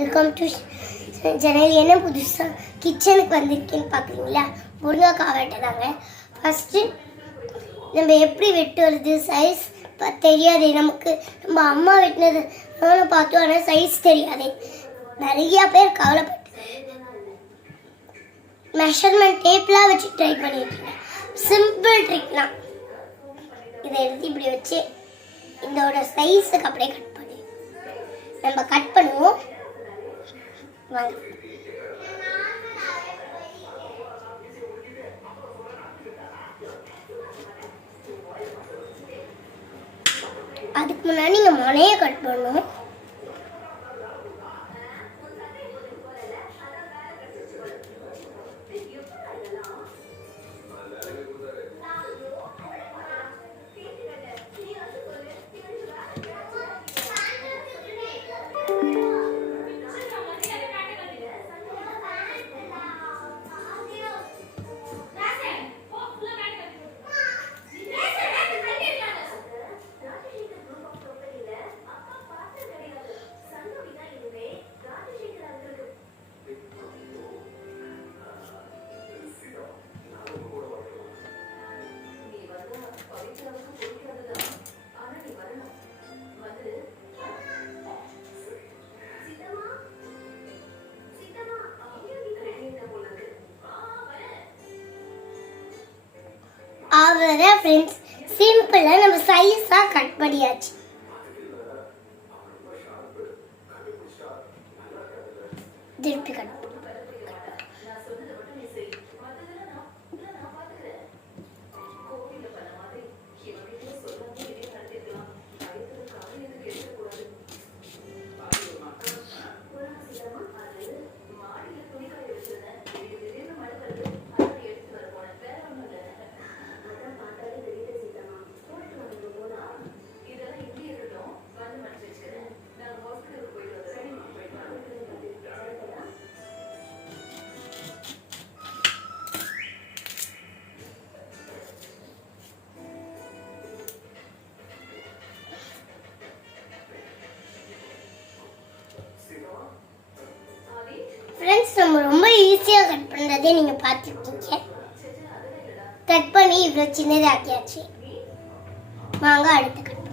Welcome to channel. என்ன புதுசாக கிச்சனுக்கு வந்திருக்கேன்னு பார்க்குறீங்களா? முருங்கைக்காய் வெட்டதாங்க. ஃபஸ்ட்டு நம்ம எப்படி வெட்டு வருது சைஸ் தெரியாது நமக்கு. நம்ம அம்மா வெட்டினது நானும் பார்த்தோம், ஆனால் சைஸ் தெரியாது. நிறையா பேர் கவலைப்பட்டு மெஷர்மெண்ட் டேப்லாம் வச்சு ட்ரை பண்ணியிருக்கேன். சிம்பிள் ட்ரிக்லாம். இதை எடுத்து இப்படி வச்சு இதோட சைஸுக்கு அப்படியே கட் பண்ணி நம்ம கட் பண்ணுவோம். வாங்க. அதுக்கு முன்னாடி நீங்கள் முனையை கட் பண்ணணும். அவ்வளோதான் ஃப்ரெண்ட்ஸ், சிம்பிளாக நம்ம சைஸாக கட் பண்ணியாச்சு. திருப்பி கட் ஃப்ரெண்ட்ஸ், நம்ம ரொம்ப ஈஸியாக கட் பண்ணுறதே நீங்கள் பார்த்துருக்கீங்க. கட் பண்ணி இவ்வளோ சின்னதாக்கியாச்சு. வாங்க அடுத்து கட் பண்ணி.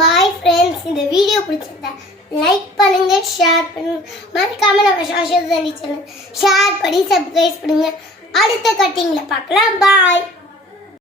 பாய் ஃப்ரெண்ட்ஸ், இந்த வீடியோ பிடிச்சிருந்தா லைக் பண்ணுங்க, ஷேர் பண்ணுங்க, மறக்காம நம்ம சோஷியல் சேனல் ஷேர் பண்ணி சப்ஸ்கிரைப் பண்ணுங்க. அடுத்த கட்டிங்கில் பார்க்கலாம். பாய்.